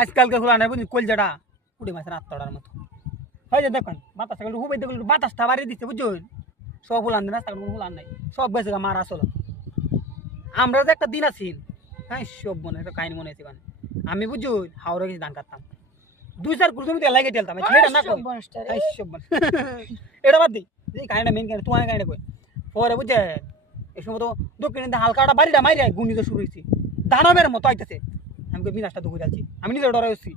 আজকালকে খোলা নাই বুঝলি কলজাটা পুড়ে মাছের আত্মটার মতো হয় যে দেখুন বাতাসটা হুবাই দেখুন বাতাসটা বাড়িয়ে দিচ্ছে বুঝুন সব হুলান না তার হুলান নাই সব বেঁচে মার আসলো আমরা যে একটা দিন আছি হ্যাঁ সব মনে একটা কাহিনী মনে আছে মানে আমি বুঝুন হাওড়ে গেছি ধান কাটতাম 2-4 কুড়ি জমিতে লাগে টেলতাম সেটা না কই এটা বাদ দিই যে কাহিনীটা মেন কাহিনী তোমার কাহিনীটা কই পরে বুঝছে এই সময় তো দক্ষিণে হালকাটা বাড়িটা মাইরে গুণিতে শুরু হয়েছি দানবের মতো আইতেছে আমি বিনাশটা দুঃখ যাচ্ছি আমি নিজে ডরা হচ্ছি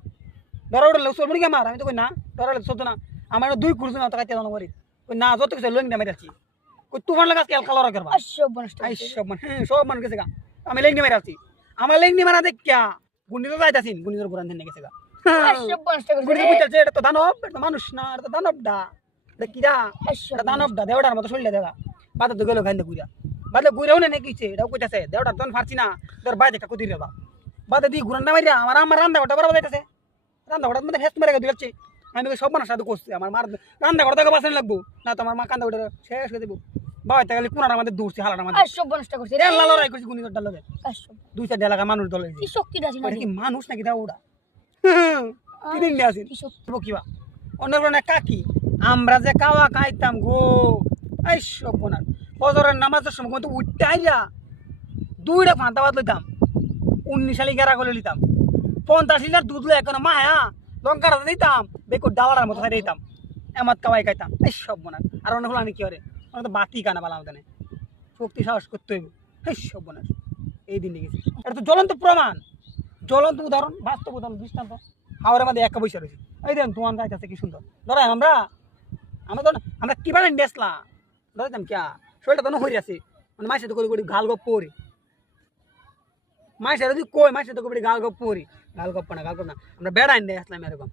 ডরা উঠলে চলবো কি আমার আমি তো কই না ডরালে চলতো না আমার 2 কুড়ি জমি কাটতে জানো করি কই না যত কিছু লইং না মেরে আছি কই তোমার লাগা আজকে কালার করবা সব মান গেছে গা আমি লেঙ্গি মেরে আছি আমার লেঙ্গি মারা দেখ কিয়া গুণিতে যাইতাছি গুণিতের গুরান দেন গেছে গা গুণিতে বুঝাচ্ছে এটা তো দানব এটা মানুষ না এটা দানবডা এটা কিরা এটা দানবডা দেওড়ার মতো শরীরে দেখা বাদে তো গেল গাইলে গুইরা বাদে গুইরাও না কিছে এটাও কইতাছে দেওড়ার তখন ফারছি না তোর বাইরে একটা কুতির রেবা বাদে দি গুরান না মাইরা আমার রান্দা ঘরটা বড় যাইতাছে রান্দা ঘরটার মধ্যে হেস্ট মেরে দিচ্ছি আমি সব মানুষ সাথে করছি আমার মার রান্দা ঘরটা বাঁচানো লাগবো না তো আমার মা কান্দা ওটা শেষ করে দেবো বাবা তাহলে কোনার আমাদের দৌড়ছি হালার আমাদের লড়াই করছি গুণিতর ডাল লগে 2-4 এলাকা মানুষ দলে কি মানুষ নাকি দা ওটা কি দিন নিয়ে আসেন কিবা অন্য কোনো কাকি আমরা যে কাওয়া খাইতাম গো এই সব বোনার ফজরের নামাজের সময় তো উঠতে 2টা ফান্তা ভাত লইতাম 19 সালে 11 করে লইতাম 50 লিটার দুধ লই এখন মায়া লঙ্কাটা দিতাম বেকুর ডালার মতো খাই দিতাম এমত কাওয়াই খাইতাম এই সব বোনার আর অন্য হলো আমি কি করে তো বাতি কানা পালাম ওখানে শক্তি সাহস করতে হইব এই সব বোনার এই দিন গেছি এটা তো জ্বলন্ত প্রমাণ জ্বলন্ত উদাহরণ বাস্তব উদাহরণ দৃষ্টান্ত হাওড়ের মধ্যে একটা বৈশা রয়েছে এই দেন তোমার যাইতেছে কি সুন্দর ধরাই আমরা কিভাবে বেসলাম ধরাইতাম কিয়া শরীরটা তো হয়ে আছে মানে মাসে তো করে গাল গপ পরি মাসে যদি কই মাসে তো করে গাল গপ পরি গাল গপ না আমরা বেড়াই নেই আসলাম এরকম